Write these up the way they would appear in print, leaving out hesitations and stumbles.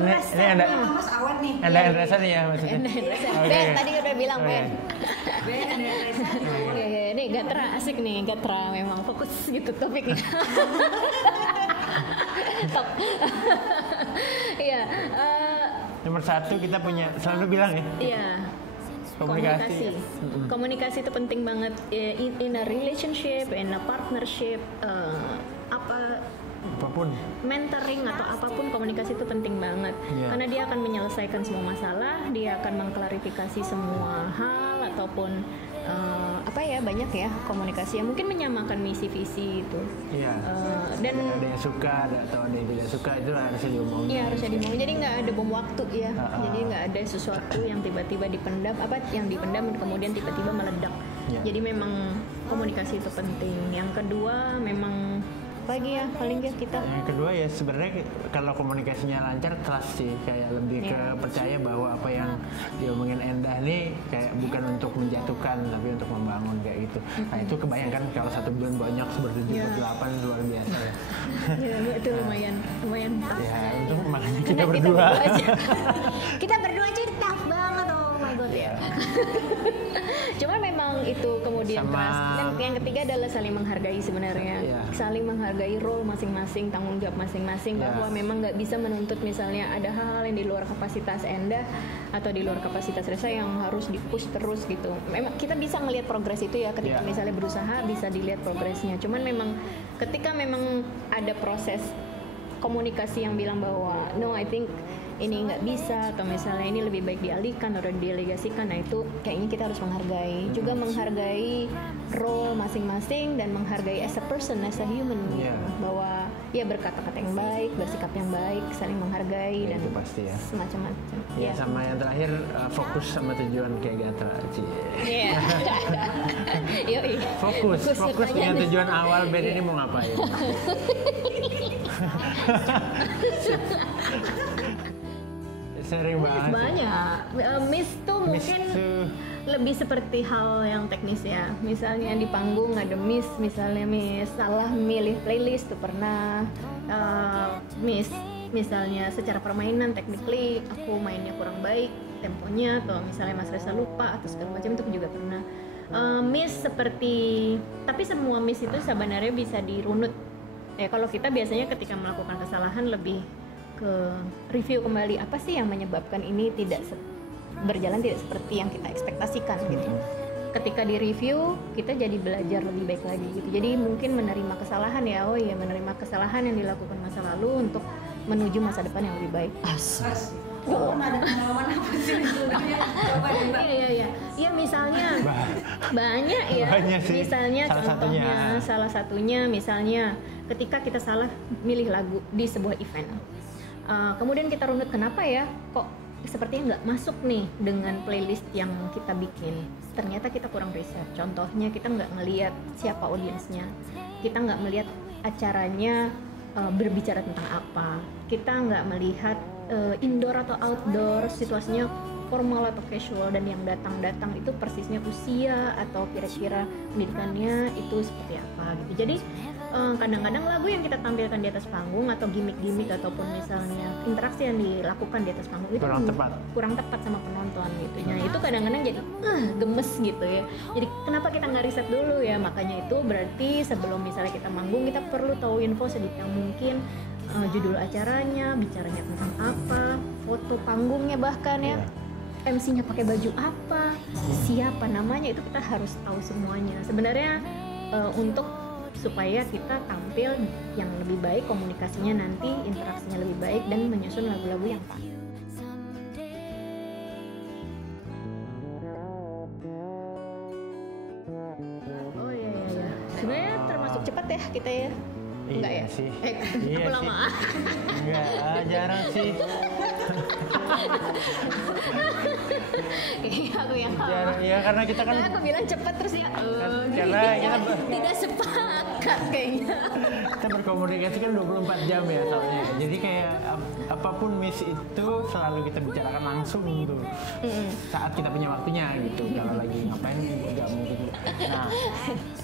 Ini ada Mas Awan nih. ada Endresa nih ya maksudnya. Oke. Ben, tadi udah bilang Ben. Ben ada Reza. Iya, ini Gatra asik nih, Gatra memang fokus gitu topiknya. Top. Iya, Nomor satu kita punya selalu bilang ya. iya. Komunikasi. Komunikasi itu penting banget in a relationship, in a partnership, Apapun. mentoring atau apapun, komunikasi itu penting banget. Iya. Karena dia akan menyelesaikan semua masalah, dia akan mengklarifikasi semua hal ataupun banyak ya komunikasi yang mungkin menyamakan misi visi itu. Iya. Dan Ada yang suka atau ada yang tidak suka itu harusnya diomongin. iya harusnya dimulai. Jadi nggak ada bom waktu ya. Jadi nggak ada sesuatu yang tiba-tiba dipendam, yang dipendam kemudian tiba-tiba meledak. Iya. Jadi memang komunikasi itu penting. Yang kedua memang lagi ya paling ya kita Yang kedua ya sebenarnya kalau komunikasinya lancar trust sih, kayak lebih ke Iya. percaya bahwa apa yang diomongin Endah nih kayak bukan untuk menjatuhkan tapi untuk membangun kayak gitu. Nah itu kebayangkan kalau satu bulan banyak berdua Iya. berdelapan luar biasa ya. ya, itu lumayan tough. Ya untuk makanya kita Karena berdua. aja. Kita berdua aja tough banget, oh my god ya. Cuma memang itu kemudian Sama- trust. Dan yang ketiga adalah saling menghargai sebenarnya. Iya. Saling menghargai role masing-masing, tanggung jawab masing-masing. Iya. Bahwa memang nggak bisa menuntut misalnya ada hal-hal yang di luar kapasitas Endah atau di luar kapasitas Reza yang harus di-push terus gitu. Memang kita bisa ngelihat progres itu ya ketika Iya. misalnya berusaha bisa dilihat progresnya. Cuman memang ketika memang ada proses komunikasi yang bilang bahwa no I think ini nggak bisa atau misalnya ini lebih baik dialihkan atau didelegasikan, nah itu kayaknya kita harus menghargai juga menghargai role masing-masing dan menghargai as a person, as a human gitu. Iya. Bahwa ya berkata-kata yang baik, bersikap yang baik, saling menghargai Ya, dan itu pasti ya. semacam-macam. Ya, sama yang terakhir fokus sama tujuan kayak Gatra. Iya. Yoi. Fokus dengan katanya. tujuan awal band ini mau ngapain. Sering banget. Banyak. Miss tuh Miss mungkin tuh lebih seperti hal yang teknis ya. Misalnya di panggung ada miss, misalnya miss salah milih playlist tuh pernah. Miss misalnya secara permainan technically aku mainnya kurang baik temponya, atau misalnya Mas Reza lupa atau segala macam itu juga pernah. Miss seperti, tapi semua miss itu sebenarnya bisa dirunut. Ya kalau kita biasanya ketika melakukan kesalahan lebih ke review kembali apa sih yang menyebabkan ini tidak berjalan tidak seperti yang kita ekspektasikan gitu. Ketika di review kita jadi belajar lebih baik lagi gitu. Jadi mungkin menerima kesalahan ya, oh iya menerima kesalahan yang dilakukan masa lalu untuk menuju masa depan yang lebih baik. Asik. Oh, ada pengalaman apa sih sebenarnya? Coba deh, Mbak. Iya. Iya misalnya banyak ya. Banyak sih. Misalnya Salah contohnya satunya. salah satunya misalnya ketika kita salah milih lagu di sebuah event. Kemudian kita runut kenapa ya kok sepertinya nggak masuk nih dengan playlist yang kita bikin. Ternyata kita kurang riset. Contohnya kita nggak ngelihat siapa audiensnya, kita nggak melihat acaranya berbicara tentang apa, kita nggak melihat indoor atau outdoor, situasinya formal atau casual, dan yang datang itu persisnya usia atau kira-kira pendidikannya itu seperti apa gitu. Jadi kadang-kadang lagu yang kita tampilkan di atas panggung atau gimmick-gimmick ataupun misalnya interaksi yang dilakukan di atas panggung itu kurang tepat sama penonton gitu. Nah itu kadang-kadang jadi gemes gitu ya. Jadi kenapa kita nggak riset dulu ya? Makanya itu berarti sebelum misalnya kita manggung kita perlu tahu info sedetail mungkin, judul acaranya, bicaranya tentang apa, foto panggungnya bahkan ya. MC-nya pakai baju apa, siapa namanya, itu kita harus tahu semuanya. Sebenarnya untuk supaya kita tampil yang lebih baik, komunikasinya nanti, interaksinya lebih baik, dan menyusun lagu-lagu yang pas. Oh iya. Sebenarnya termasuk cepat ya kita ya. Enggak iya ya? sih. Aku Iya lama. Enggak, jarang sih. Iya, aku yang Jarang, ya karena kita kan Nah, aku bilang cepat terus ya. karena kita tidak sepakat kayaknya. kita berkomunikasi kan 24 jam ya soalnya. Jadi kayak apapun miss itu selalu kita bicarakan langsung tuh. Saat kita punya waktunya gitu. Kalau lagi ngapain nggak mungkin. Nah,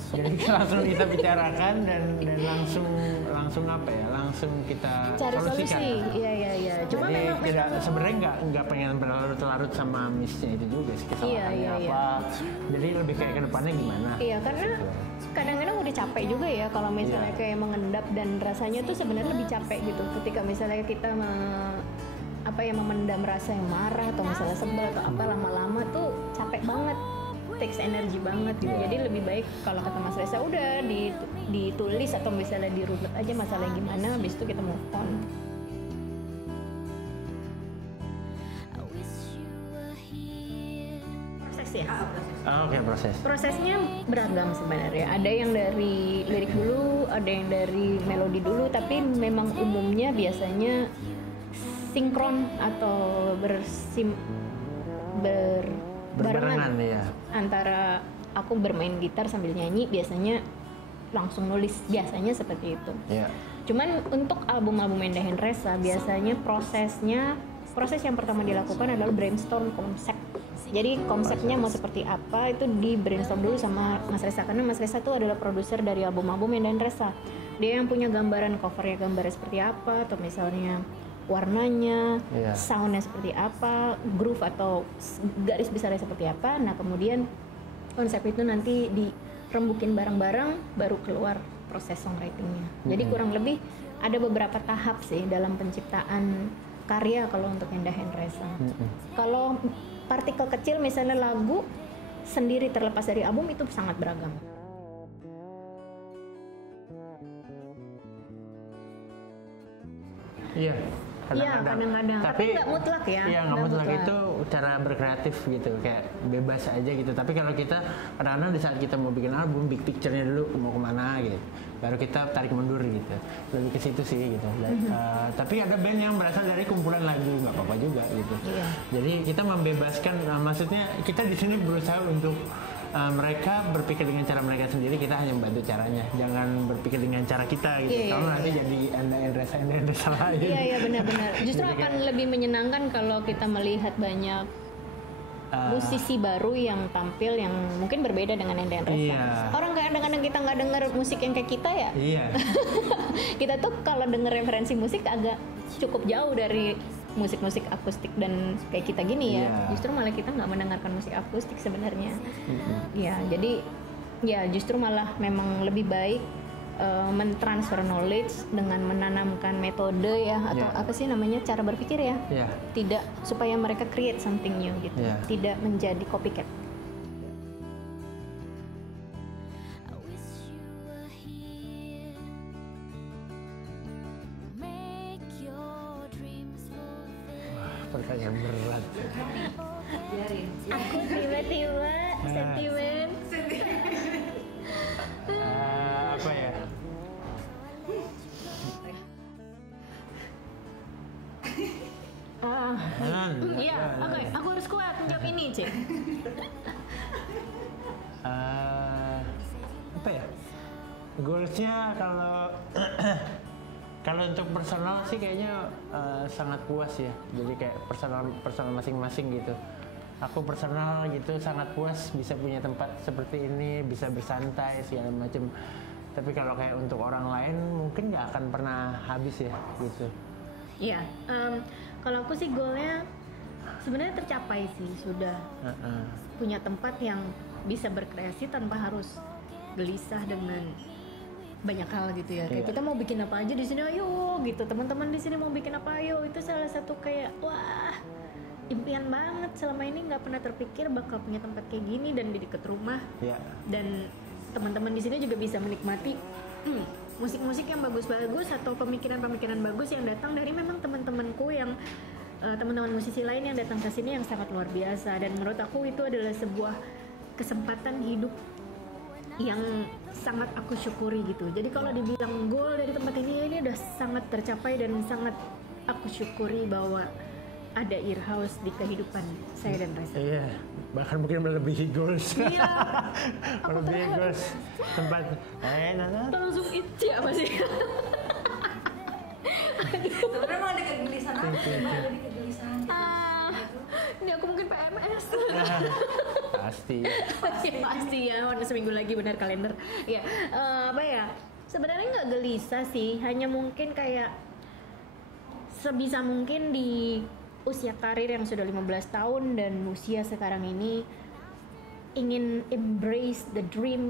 Jadi langsung kita bicarakan dan langsung apa ya? Langsung kita Cari solusikan. solusi. Iya. Cuma Jadi memang tidak sebenarnya nggak pengen berlarut-larut sama missnya itu juga sih, kesalahannya Iya. apa. Jadi lebih kayak ke depannya gimana? Iya, karena kadang-kadang udah capek juga ya kalau misalnya Iya. kayak mengendap, dan rasanya tuh sebenarnya lebih capek gitu ketika misalnya kita memendam rasa yang marah atau misalnya sebel atau apa, lama-lama tuh capek banget, takes energi banget gitu. Iya. Jadi lebih baik kalau kata Mas Reza udah ditulis atau misalnya dirunut aja masalahnya gimana, habis itu kita move on. Proses ya. Oke, proses. Prosesnya beragam sebenarnya. Ada yang dari lirik dulu, ada yang dari melodi dulu, tapi memang umumnya biasanya sinkron atau Berbarengan ya. antara aku bermain gitar sambil nyanyi, biasanya langsung nulis, biasanya seperti itu. Iya. Cuman untuk album-album Enda Hendresa biasanya proses yang pertama dilakukan adalah brainstorm konsep. Jadi konsepnya mau seperti apa itu di brainstorm dulu sama Mas Reza, karena Mas Reza tuh adalah produser dari album-album Enda Hendresa. Dia yang punya gambaran covernya, gambarnya seperti apa, atau misalnya warnanya, Iya. soundnya seperti apa, groove atau garis besarnya seperti apa. Nah kemudian konsep itu nanti dirembukin bareng-bareng baru keluar proses songwritingnya. Jadi kurang lebih ada beberapa tahap sih dalam penciptaan karya kalau untuk Enda Hendresa. Kalau partikel kecil misalnya lagu sendiri terlepas dari album itu sangat beragam. Iya. Iya, kadang-kadang. Tapi nggak mutlak ya. Iya, nggak mutlak. Itu cara berkreatif gitu, kayak bebas aja gitu. Tapi kalau kita kadang-kadang di saat kita mau bikin album, big picture-nya dulu mau kemana gitu, baru kita tarik mundur gitu. Lebih ke situ sih gitu. Tapi ada band yang berasal dari kumpulan lagu, nggak apa-apa juga gitu. Iya. Jadi kita membebaskan, maksudnya kita di sini berusaha untuk mereka berpikir dengan cara mereka sendiri, kita hanya membantu caranya, jangan berpikir dengan cara kita gitu. Iya, Kalau iya, nanti jadi Enda Hendresa lain. Iya benar-benar. Justru akan lebih menyenangkan kalau kita melihat banyak musisi baru yang tampil yang mungkin berbeda dengan Enda Hendresa. Iya. Orang kadang-kadang kita nggak denger musik yang kayak kita ya. Iya. Kita tuh kalau denger referensi musik agak cukup jauh dari musik-musik akustik dan kayak kita gini ya. Iya. Justru malah kita nggak mendengarkan musik akustik sebenarnya. Ya jadi ya justru malah memang lebih baik mentransfer knowledge dengan menanamkan metode ya, atau Iya. apa sih namanya, cara berpikir ya. Iya. Tidak, supaya mereka create something new gitu. Iya. Tidak menjadi copycat. Pertanyaan berat. Biarin. Aku tiba-tiba sentimen. Apa ya? Iya, oke. Aku harus kuat menjawab ini, Cik. Apa ya? Goalsnya kalau untuk personal sih kayaknya sangat puas ya. Jadi kayak personal masing-masing gitu. Aku personal gitu sangat puas bisa punya tempat seperti ini, bisa bersantai segala macam. Tapi kalau kayak untuk orang lain mungkin nggak akan pernah habis ya gitu. Iya, kalau aku sih goalnya sebenarnya tercapai sih, sudah punya tempat yang bisa berkreasi tanpa harus gelisah dengan banyak hal gitu ya. Kayak Iya. kita mau bikin apa aja di sini, ayo gitu. Teman-teman di sini mau bikin apa, ayo. Itu salah satu kayak wah impian banget. Selama ini nggak pernah terpikir bakal punya tempat kayak gini dan di dekat rumah. Ya. Dan teman-teman di sini juga bisa menikmati musik-musik yang bagus-bagus atau pemikiran-pemikiran bagus yang datang dari memang teman-temanku yang teman-teman musisi lain yang datang ke sini yang sangat luar biasa. Dan menurut aku itu adalah sebuah kesempatan hidup yang sangat aku syukuri gitu. Jadi kalau dibilang goal dari tempat ini udah sangat tercapai dan sangat aku syukuri bahwa ada Earhouse di kehidupan saya dan Reza. Iya, bahkan mungkin melebihi goals. Iya. Melebihi goals. Tempat Nana. Langsung itchy apa sih? Sebenarnya emang ada kegelisahan aku, emang ada kegelisahan gitu. Ini aku mungkin PMS. Pasti. Pasti ya, warna seminggu lagi benar kalender. Ya, apa ya? Sebenarnya nggak gelisah sih, hanya mungkin kayak sebisa mungkin di usia karir yang sudah 15 tahun dan usia sekarang ini ingin embrace the dream,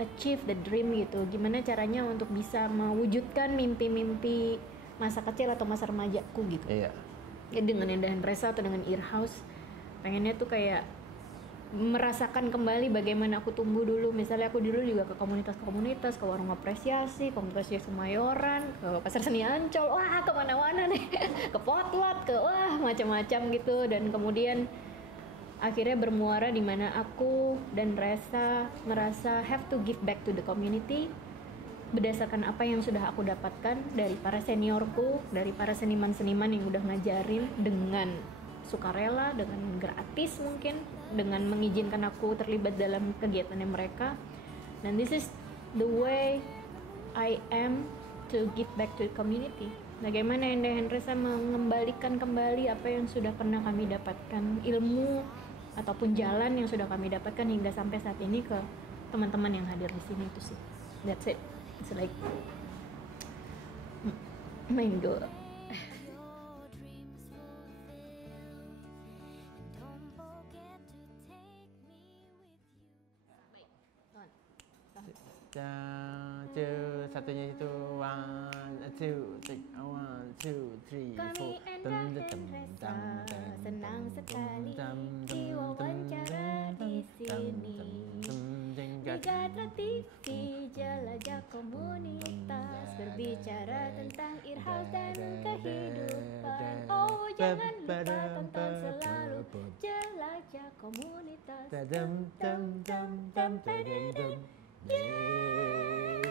achieve the dream gitu. Gimana caranya untuk bisa mewujudkan mimpi-mimpi masa kecil atau masa remajaku gitu. Iya. Ya, dengan Indah Hendresa atau dengan Earhouse, pengennya tuh kayak merasakan kembali bagaimana aku tumbuh dulu. Misalnya aku dulu juga ke komunitas-komunitas, ke warung apresiasi, komunitas Kemayoran, ke pasar seni Ancol, wah kemana-mana nih, ke Potlot, ke wah macam-macam gitu. Dan kemudian akhirnya bermuara di mana aku dan Resa merasa have to give back to the community berdasarkan apa yang sudah aku dapatkan dari para seniorku, dari para seniman-seniman yang udah ngajarin dengan sukarela, dengan gratis mungkin, dengan mengizinkan aku terlibat dalam kegiatannya mereka. Dan this is the way I am to give back to the community. Bagaimana Indah Hendresa mengembalikan kembali apa yang sudah pernah kami dapatkan, ilmu ataupun jalan yang sudah kami dapatkan hingga sampai saat ini ke teman-teman yang hadir di sini. Itu sih, that's it. It's like main goal. Satunya itu 1, 2, 3, 4. Kami Endah Hendresa senang sekali diwawancara di sini. Megatra TV jelajah komunitas, berbicara tentang Earhouse dan kehidupan. Oh jangan lupa tonton selalu jelajah komunitas. Yeay.